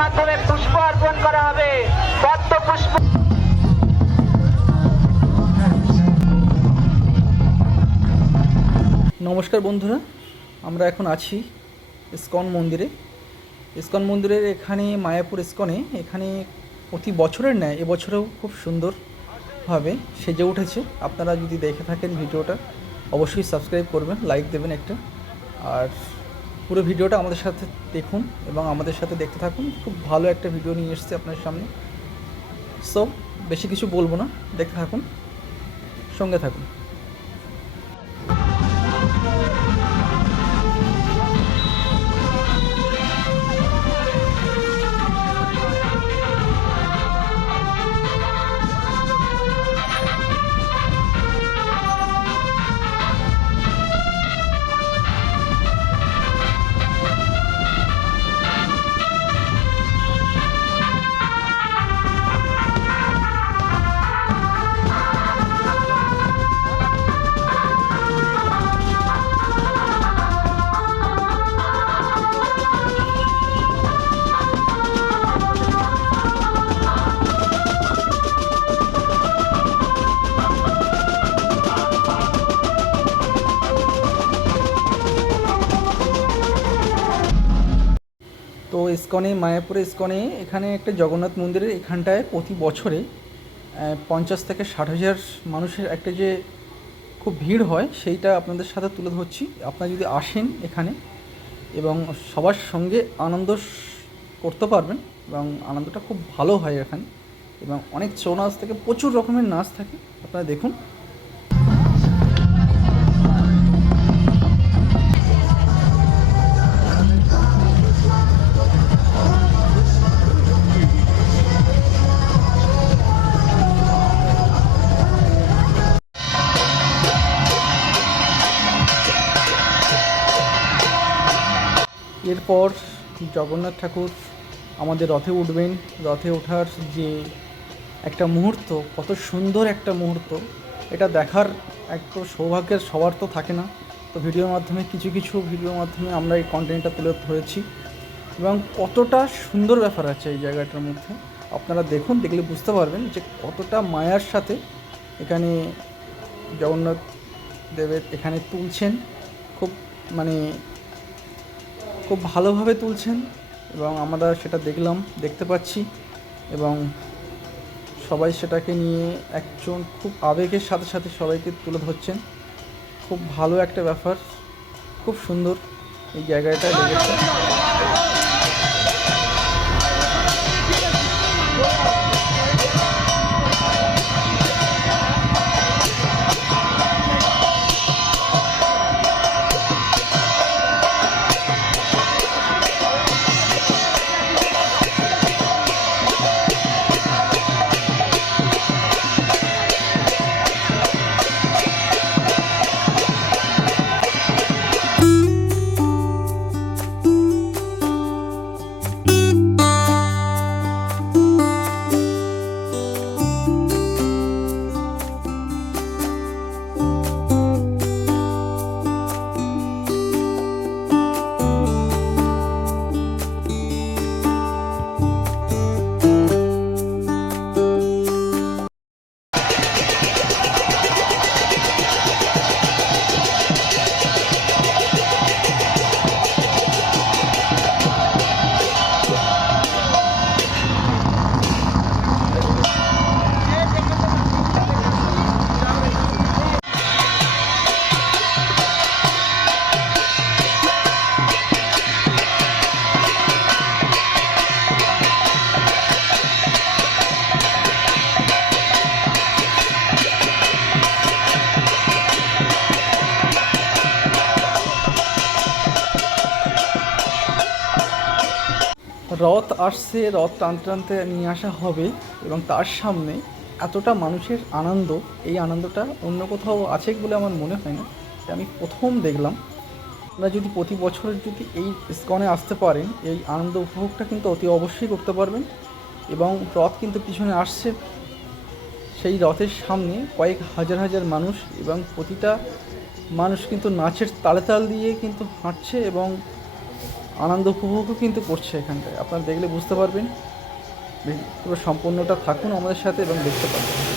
মাধ্যমে পুষ্প অর্পণ করা হবে। পদ্ম পুষ্প নমস্কার বন্ধুরা, আমরা এখন আছি ইস্কন মন্দিরে। ইস্কন মন্দিরের এখানে, মায়াপুর ইস্কনে, এখানে প্রতি বছরের ন্যায়, এবছরেও খুব সুন্দরভাবে সেজে উঠেছে। আপনারা যদি দেখে থাকেন ভিডিওটা, অবশ্যই সাবস্ক্রাইব করবেন লাইক দেবেন একটা। আর পুরো ভিডিওটা আমাদের সাথে দেখুন এবং আমাদের সাথে দেখতে থাকুন। খুব ভালো একটা ভিডিও নিয়ে এসছে আপনার সামনে। সো বেশি কিছু বলব না। দেখতে থাকুন। সঙ্গে থাকুন। ইস্কনে, মায়াপুরে ইস্কনে, এখানে একটা জগন্নাথ মন্দিরের এখানটায় প্রতি বছরে পঞ্চাশ থেকে ষাট হাজার মানুষের একটা যে খুব ভিড় হয়, সেইটা আপনাদের সাথে তুলে ধরছি। আপনারা যদি আসেন এখানে এবং সবার সঙ্গে আনন্দ করতে পারবেন এবং আনন্দটা খুব ভালো হয় এখানে এবং অনেক ছৌ নাচ থেকে প্রচুর রকমের নাচ থাকে। আপনারা দেখুন। এরপর জগন্নাথ ঠাকুর আমাদের রথে উঠবেন। রথে ওঠার যে একটা মুহূর্ত, কত সুন্দর একটা মুহূর্ত, এটা দেখার এক তো সৌভাগ্যের সবার তো থাকে না। তো ভিডিওর মাধ্যমে কিছু কিছু ভিডিওর মাধ্যমে আমরা এই কন্টেন্টটা তুলে ধরেছি এবং কতটা সুন্দর ব্যাপার আছে এই জায়গাটার মধ্যে। আপনারা দেখুন, দেখলে বুঝতে পারবেন যে কতটা মায়ার সাথে এখানে জগন্নাথ দেবের এখানে তুলছেন। খুব মানে খুব ভালোভাবে তুলছেন এবং আমরা সেটা দেখলাম, দেখতে পাচ্ছি এবং সবাই সেটাকে নিয়ে একজন খুব আবেগের সাথে সাথে সবাইকে তুলে ধরছেন। খুব ভালো একটা ব্যাপার, খুব সুন্দর এই জায়গাটা লেগেছে রথ আসছে, রথ টানতে টানতে নিয়ে আসা হবে এবং তার সামনে এতটা মানুষের আনন্দ, এই আনন্দটা অন্য কোথাও আছে বলে আমার মনে হয় না। আমি প্রথম দেখলাম। আপনারা যদি প্রতি বছর যদি এই ইস্কনে আসতে পারেন, এই আনন্দ উপভোগটা কিন্তু অতি অবশ্যই করতে পারবেন এবং রথ কিন্তু পিছনে আসছে। সেই রথের সামনে কয়েক হাজার হাজার মানুষ এবং প্রতিটা মানুষ কিন্তু নাচের তালে তাল দিয়ে কিন্তু হাঁটছে এবং আনন্দ উপভোগও কিন্তু করছে এখানটায়। আপনারা দেখলে বুঝতে পারবেন, পুরো সম্পূর্ণটা থাকুন আমাদের সাথে এবং দেখতে পাবেন।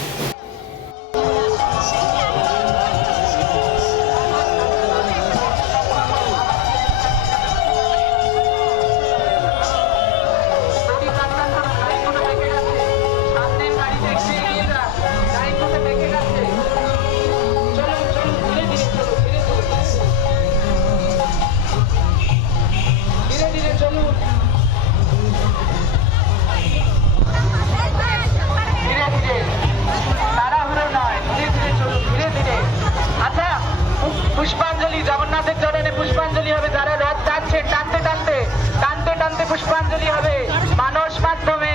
পুষ্পাঞ্জলি হবে মানস মাধ্যমে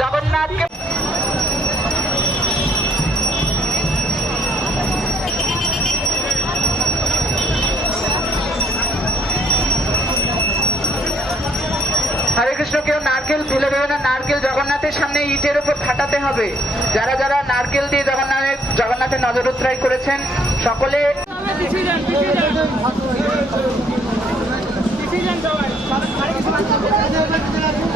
জগন্নাথকে হরে কৃষ্ণ, কেউ নারকেল ফেলে দেবে না। নারকেল জগন্নাথের সামনে ইটের উপর ফাটাতে হবে। যারা যারা নারকেল দিয়ে জগন্নাথের জগন্নাথের নজর উত্তরায় করেছেন, সকলে অক্সিজেন দেওয়ার সাড়ে কিছু